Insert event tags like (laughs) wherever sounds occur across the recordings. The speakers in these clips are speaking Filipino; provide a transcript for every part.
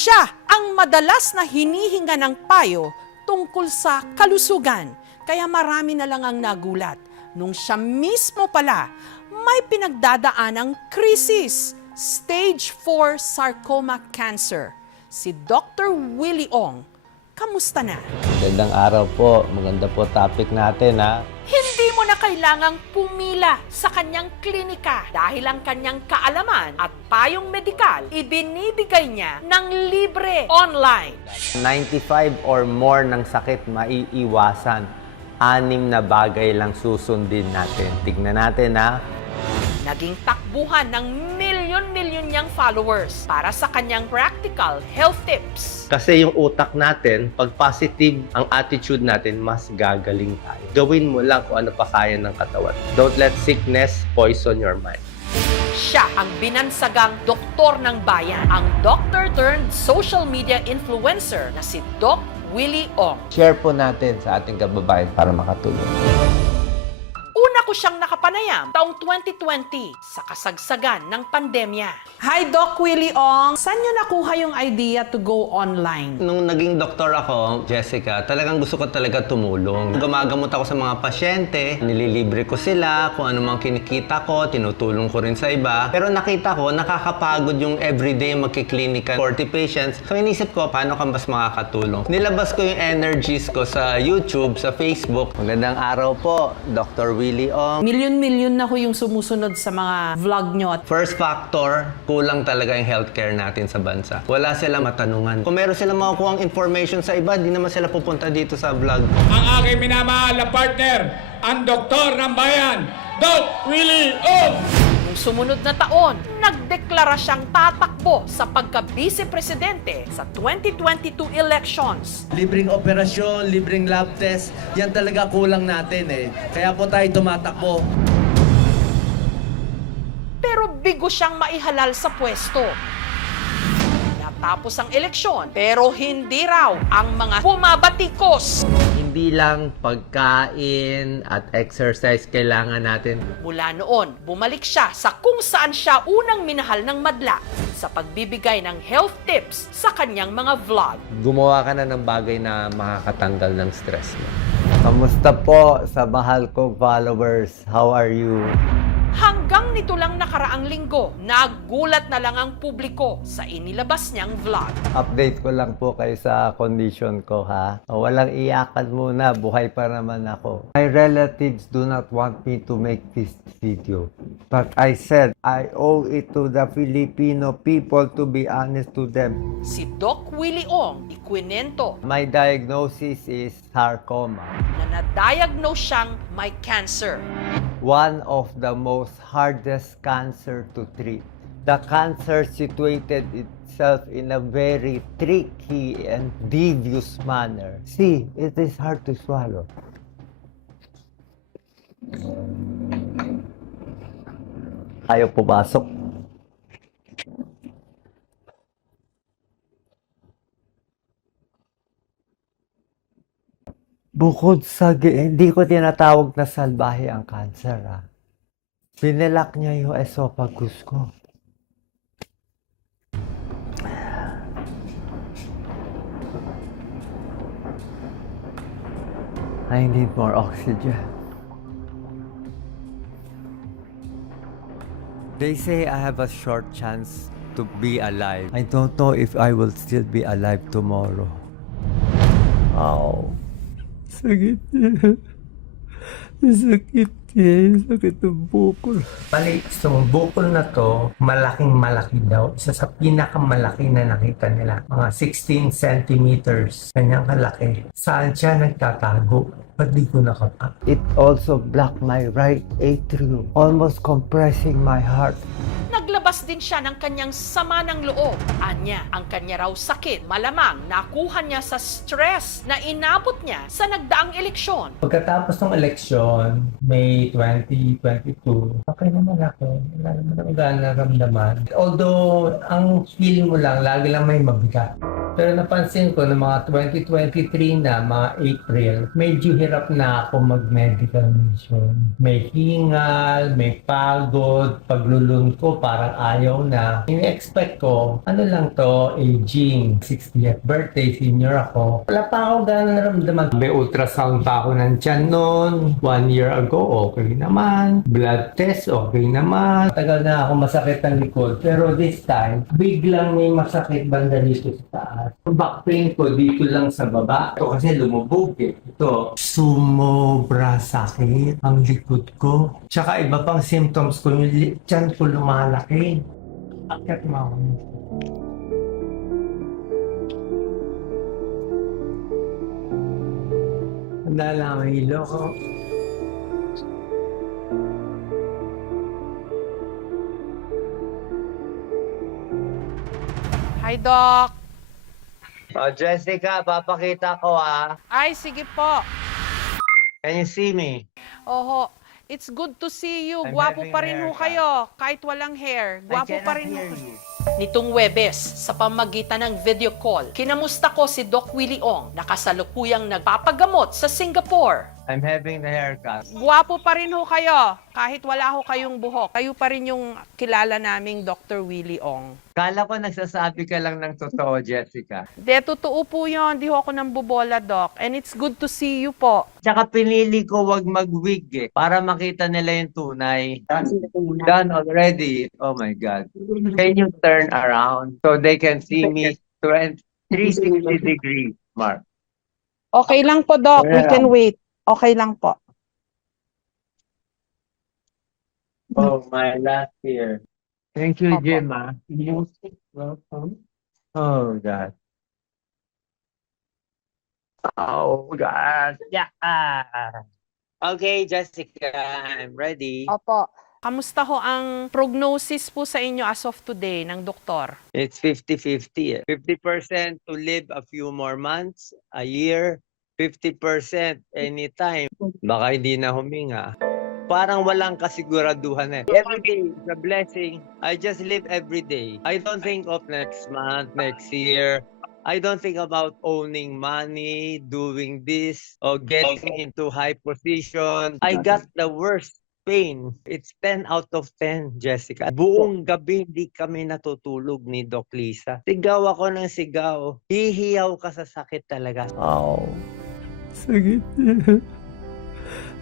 Siya ang madalas na hinihinga ng payo tungkol sa kalusugan. Kaya marami na lang ang nagulat nung siya mismo pala may pinagdadaan ang krisis, stage 4 sarcoma cancer. Si Dr. Willie Ong, kamusta na? Magandang araw po. Maganda po topic natin ha mo na kailangang pumila sa kanyang klinika dahil ang kanyang kaalaman at payong medikal ibinibigay niya ng libre online. 95 or more ng sakit maiiwasan. Anim na bagay lang susundin natin. Tignan natin ha. Naging takbuhan ng kanyang followers para sa kanyang practical health tips. Kasi yung utak natin, pag positive ang attitude natin, mas gagaling tayo. Gawin mo lang kung ano pa kaya ng katawan. Don't let sickness poison your mind. Siya ang binansagang doktor ng bayan, ang doctor turned social media influencer na si Doc Willie Ong. Share po natin sa ating kababayan para makatulong ko siyang nakapanayam taong 2020 sa kasagsagan ng pandemya. Hi, Doc Willie Ong. Saan niyo nakuha yung idea to go online? Nung naging doktor ako, Jessica, talagang gusto ko talaga tumulong. Gumagamot ako sa mga pasyente, nililibre ko sila, kung ano mang kinikita ko, tinutulong ko rin sa iba. Pero nakita ko, nakakapagod yung everyday magkiklinika 40 patients. So inisip ko, paano ka mas makakatulong? Nilabas ko yung energies ko sa YouTube, sa Facebook. Magandang araw po, Dr. Willie ko. Million-million na ko yung sumusunod sa mga vlog nyo. First factor, kulang talaga yung healthcare natin sa bansa. Wala sila matanungan. Kung meron sila makukuha ang information sa iba, di naman sila pupunta dito sa vlog. Ang aking minamahal na partner, ang doktor ng bayan, Doc Willie Oh! Noong sumunod na taon, nagdeklara siyang tatakbo sa pagka-vice-presidente sa 2022 elections. Libreng operasyon, libreng lab test, yan talaga kulang natin eh. Kaya po tayo tumatakbo. Pero bigo siyang maihalal sa pwesto matapos ang eleksyon. Pero hindi raw ang mga bumabatikos. Hindi lang pagkain at exercise kailangan natin. Mula noon, bumalik siya sa kung saan siya unang minahal ng madla sa pagbibigay ng health tips sa kanyang mga vlog. Gumawa ka na ng bagay na makakatanggal ng stress mo. Kamusta po sa mahal kong followers? How are you? Hanggang nito lang nakaraang linggo, nagulat na lang ang publiko sa inilabas niyang vlog. Update ko lang po kayo sa condition ko ha. Walang iyakan muna, buhay pa naman ako. My relatives do not want me to make this video. But I said, I owe it to the Filipino people to be honest to them. Si Doc Willie Ong ikwinento. My diagnosis is sarcoma. Na na-diagnose siyang may cancer one of the most hardest cancer to treat. The cancer situated itself in a very tricky and devious manner. See, it is hard to swallow. Ayaw pumasok. Bukod sa, hindi ko tinatawag na salbahe ang cancer ah. Binilak niya yung esophagus ko. I need more oxygen. They say I have a short chance to be alive. I don't know if I will still be alive tomorrow. Oh sakit niya. Sakit niya. Sakit ng bukol. Bali, so bukol na to, malaking malaki daw. Isa sa pinakamalaki na nakita nila. Mga 16 centimeters. Kanyang kalaki. Saan siya nagtatago? Ba't di ko nakapa? It also blocked my right atrium, almost compressing my heart. Lumabas din siya ng kanyang sama ng loob. Anya, ang kanya raw sakit, malamang nakuha niya sa stress na inabot niya sa nagdaang eleksyon. Pagkatapos ng eleksyon, May 2022, okay naman ako. Wala naman ako naramdaman. Although, ang feeling mo lang, lagi lang may mabigat. Pero napansin ko na mga 2023 na, mga April, medyo hirap na ako mag-medical mission. May hingal, may pagod, paglulun ko, parang ayaw na. Ini-expect ko, ano lang to, aging, 60th birthday, senior ako. Wala pa ako gano'ng naramdaman. May ultrasound pa ako ng tiyan noon. One year ago, okay naman. Blood test, okay naman. Tagal na ako masakit ng likod. Pero this time, biglang may masakit banda dito sa taas. Back pain ko dito lang sa baba. Ito kasi lumubog eh. Ito, sumobra sakit ang likod ko. Tsaka iba pang symptoms ko, yung tiyan ko lumalaki may akyat mo Handa lang ang ilo ko. Hi, Doc. Oh, Jessica, papakita ko ah. Ay, sige po. Can you see me? Oho. It's good to see you. I'm Gwapo pa rin ho kayo. Kahit walang hair. Gwapo pa rin ho. Nitong Webes, sa pamagitan ng video call, kinamusta ko si Doc Willie Ong, nakasalukuyang nagpapagamot sa Singapore. I'm having the haircut. Guwapo pa rin ho kayo. Kahit wala ho kayong buhok, kayo pa rin yung kilala naming Dr. Willie Ong. Kala ko nagsasabi ka lang ng totoo, Jessica. De, totoo po yun. Di ho ako nang bubola, Doc. And it's good to see you po. Tsaka pinili ko wag mag-wig eh, para makita nila yung tunay. Done already. Oh my God. Can you turn around so they can see me 360 degrees, Mark? Okay lang po, Doc. We can wait. Okay lang po. Oh, my last year. Thank you, Opo. Gemma. Welcome. Oh, God. Oh, God. Yeah. Okay, Jessica, I'm ready. Opo. Kamusta ho ang prognosis po sa inyo as of today ng doktor? It's 50-50. 50% to live a few more months, a year, 50% anytime. Mm-hmm. Baka hindi na huminga. Parang walang kasiguraduhan eh. Every day is a blessing. I just live every day. I don't think of next month, next year. I don't think about owning money, doing this, or getting into high position. I got the worst pain. It's 10 out of 10, Jessica. Buong gabi hindi kami natutulog ni Doc Lisa. Sigaw ako ng sigaw. Hihiyaw ka sa sakit talaga. Oh. Sakit niya.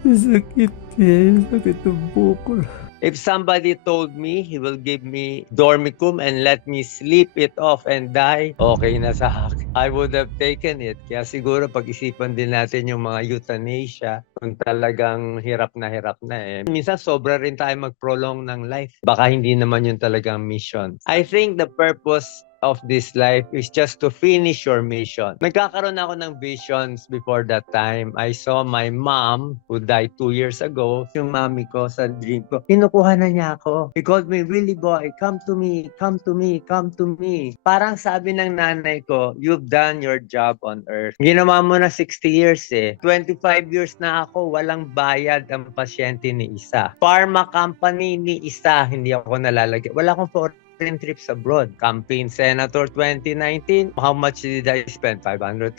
Sakit niya. Sakit ng bukol. If somebody told me he will give me dormicum and let me sleep it off and die, okay na sa akin. I would have taken it. Kaya siguro pag-isipan din natin yung mga euthanasia kung talagang hirap na hirap na eh. Minsan sobra rin tayo mag-prolong ng life. Baka hindi naman yun talagang mission. I think the purpose of this life is just to finish your mission. Nagkakaroon ako ng visions before that time. I saw my mom who died two years ago. Yung mami ko sa dream ko, kinukuha na niya ako. He called me, Willie boy, come to me, come to me, come to me. Parang sabi ng nanay ko, you've done your job on earth. Ginawa mo na 60 years eh. 25 years na ako, walang bayad ang pasyente ni isa. Pharma company ni isa, hindi ako nalalagay. Wala akong 4 foreign trips abroad. Campaign Senator 2019, how much did I spend? 500,000.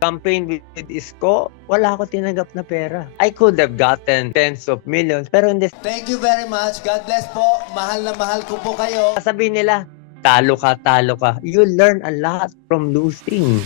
Campaign with, Isko, wala ako tinanggap na pera. I could have gotten tens of millions, pero hindi. Thank you very much. God bless po. Mahal na mahal ko po kayo. Sabi nila, talo ka, talo ka. You learn a lot from losing.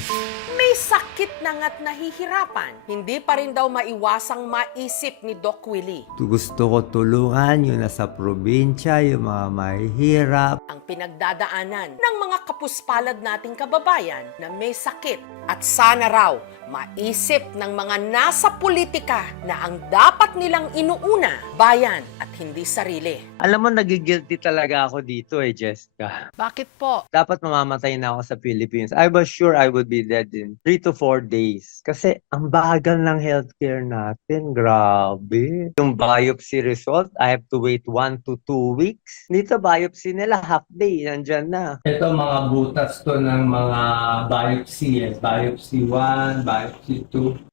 Sakit na nga't nahihirapan, hindi pa rin daw maiwasang maisip ni Doc Willie. Gusto ko tulungan yung nasa probinsya, yung mga mahihirap. Ang pinagdadaanan ng mga kapuspalad nating kababayan na may sakit at sana raw maisip ng mga nasa politika na ang dapat nilang inuuna, bayan at hindi sarili. Alam mo, nagigilty talaga ako dito eh, Jessica. Bakit po? Dapat mamamatay na ako sa Philippines. I was sure I would be dead in 3 to 4 days. Kasi ang bagal ng healthcare natin, grabe. Yung biopsy result, I have to wait 1 to 2 weeks. Dito biopsy nila half day, nandyan na. Ito mga butas to ng mga biopsy, biopsy 1, biopsy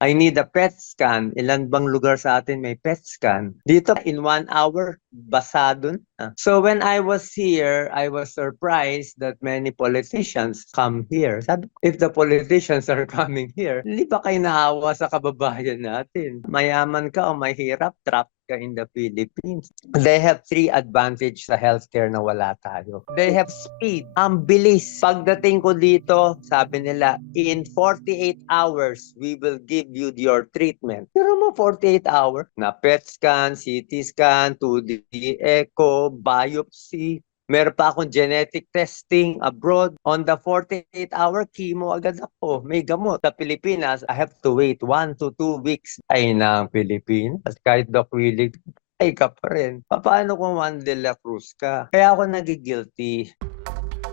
I need a PET scan. Ilan bang lugar sa atin may PET scan? Dito, in one hour, basa dun. Ah. So when I was here, I was surprised that many politicians come here. Sabi, if the politicians are (laughs) coming here, hindi ba kayo nahawa sa kababayan natin? Mayaman ka o mahirap, trap ka in the Philippines. They have three advantage sa healthcare na wala tayo. They have speed. Ang bilis. Pagdating ko dito, sabi nila, in 48 hours, we will give you your treatment. Pero mo 48 hours na PET scan, CT scan, 2D echo, biopsy. Meron pa akong genetic testing abroad. On the 48-hour chemo, agad ako. May gamot. Sa Pilipinas, I have to wait 1 to 2 weeks. Ay na, Pilipinas. Kahit Doc Willie, ay ka pa rin. Paano kung Juan de la Cruz ka? Kaya ako nagigilty.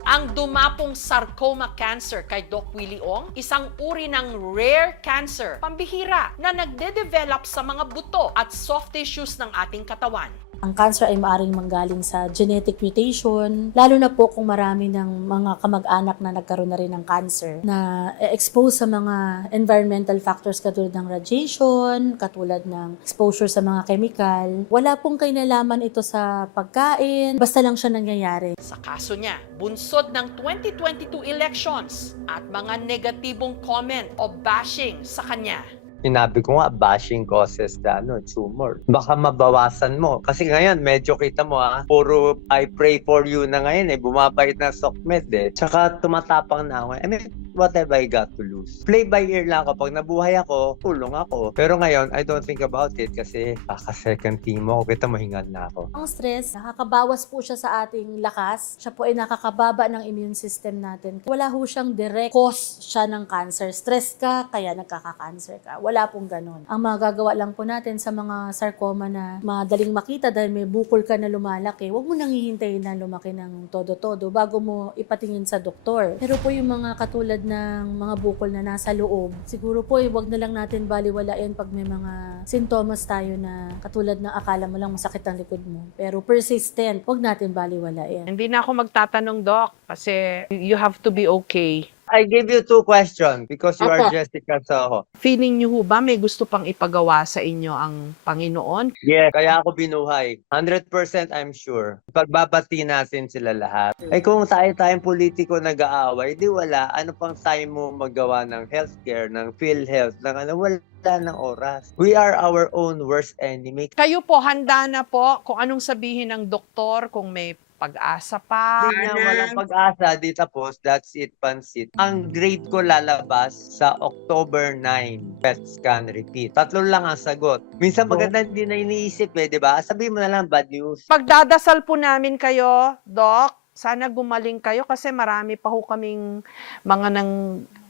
Ang dumapong sarcoma cancer kay Doc Willie Ong, isang uri ng rare cancer, pambihira, na nagde-develop sa mga buto at soft tissues ng ating katawan. Ang cancer ay maaring manggaling sa genetic mutation, lalo na po kung marami ng mga kamag-anak na nagkaroon na rin ng cancer na exposed sa mga environmental factors katulad ng radiation, katulad ng exposure sa mga chemical. Wala pong kainalaman ito sa pagkain, basta lang siya nangyayari. Sa kaso niya, bunsod ng 2022 elections at mga negatibong comment o bashing sa kanya sinabi ko nga, bashing causes the ano, tumor. Baka mabawasan mo. Kasi ngayon, medyo kita mo ha, ah, puro I pray for you na ngayon eh, bumabait na SOCMED eh. Tsaka tumatapang na ako. I mean, what have I got to lose? Play by ear lang ako. Pag nabuhay ako, tulong ako. Pero ngayon, I don't think about it kasi baka second team mo. Kita mo, hingan na ako. Ang stress, nakakabawas po siya sa ating lakas. Siya po ay nakakababa ng immune system natin. Wala ho siyang direct cause siya ng cancer. Stress ka, kaya nagkaka-cancer ka. Wala wala pong ganun. Ang magagawa lang po natin sa mga sarcoma na madaling makita dahil may bukol ka na lumalaki, huwag mo nang hihintayin na lumaki ng todo-todo bago mo ipatingin sa doktor. Pero po yung mga katulad ng mga bukol na nasa loob, siguro po eh, huwag na lang natin baliwalain pag may mga sintomas tayo na katulad ng akala mo lang masakit ang likod mo. Pero persistent, huwag natin baliwalain. Hindi na ako magtatanong, Doc, kasi you have to be okay I give you two questions because you are Jessica Soho. Feeling niyo ho ba may gusto pang ipagawa sa inyo ang Panginoon? Yes, kaya ako binuhay. 100% I'm sure. Pagbabati natin sila lahat. Eh kung tayo tayong politiko nag-aaway, di wala. Ano pang time mo magawa ng healthcare, ng PhilHealth, ng ano, wala ng oras. We are our own worst enemy. Kayo po, handa na po kung anong sabihin ng doktor, kung may pag-asa pa. Di walang pag-asa, di tapos. That's it, pansit. Ang grade ko lalabas sa October 9, PET scan repeat. Tatlo lang ang sagot. Minsan oh. maganda hindi na iniisip eh, di ba? Sabihin mo na lang, bad news. Pagdadasal po namin kayo, Doc, sana gumaling kayo kasi marami pa ho kaming mga nang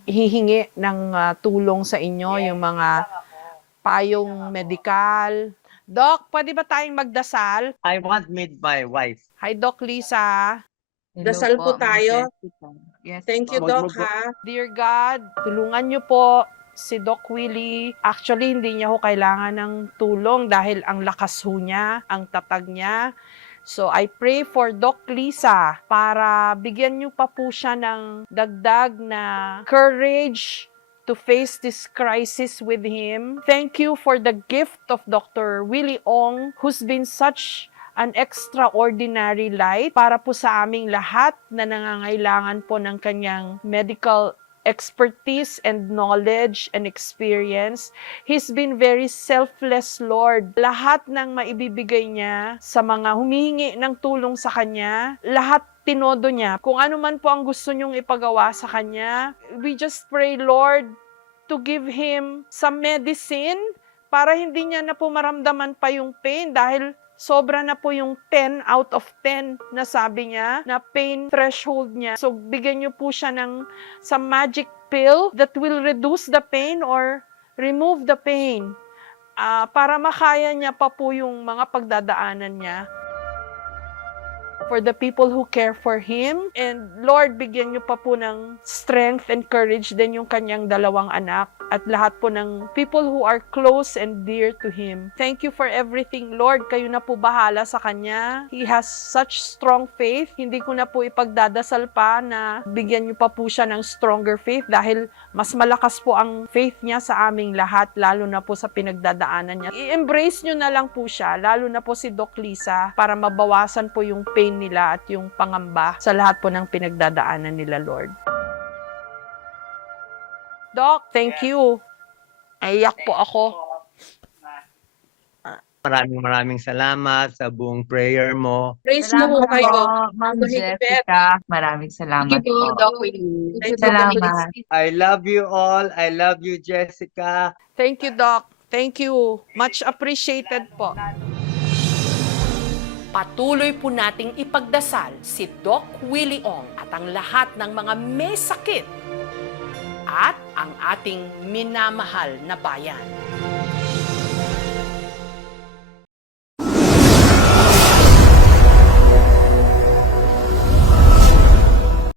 hihingi ng uh, tulong sa inyo, yes, yung mga payong medikal, Doc, pwede ba tayong magdasal? I want meet my wife. Hi, Doc Lisa. Hello Dasal po, tayo. Yes. Thank you, Doc, ha? Dear God, tulungan niyo po si Doc Willie, actually hindi niya ho kailangan ng tulong dahil ang lakas ho niya, ang tatag niya. So I pray for Doc Lisa para bigyan niyo pa po siya ng dagdag na courage to face this crisis with him. Thank you for the gift of Dr. Willie Ong, who's been such an extraordinary light para po sa aming lahat na nangangailangan po ng kanyang medical expertise and knowledge and experience. He's been very selfless, Lord. Lahat ng maibibigay niya sa mga humihingi ng tulong sa Kanya, lahat tinodo niya. Kung ano man po ang gusto niyong ipagawa sa kanya, we just pray, Lord, to give him some medicine para hindi niya na po maramdaman pa yung pain dahil sobra na po yung 10 out of 10 na sabi niya na pain threshold niya. So, bigyan niyo po siya ng some magic pill that will reduce the pain or remove the pain uh, para makaya niya pa po yung mga pagdadaanan niya for the people who care for him. And Lord, bigyan niyo pa po ng strength and courage din yung kanyang dalawang anak at lahat po ng people who are close and dear to Him. Thank you for everything, Lord. Kayo na po bahala sa Kanya. He has such strong faith. Hindi ko na po ipagdadasal pa na bigyan niyo pa po siya ng stronger faith dahil mas malakas po ang faith niya sa aming lahat, lalo na po sa pinagdadaanan niya. I-embrace niyo na lang po siya, lalo na po si Doc Lisa, para mabawasan po yung pain nila at yung pangamba sa lahat po ng pinagdadaanan nila, Lord. Doc, thank you. Ayak po ako. Maraming maraming salamat sa buong prayer mo. Praise mo po kayo. Ma'am Jessica, maraming salamat Thank you po, po. Doc Willie. Thank Salamat. I love you all. I love you, Jessica. Thank you, Doc. Thank you. Much appreciated po. Patuloy po nating ipagdasal si Doc Willie Ong at ang lahat ng mga may sakit at ang ating minamahal na bayan.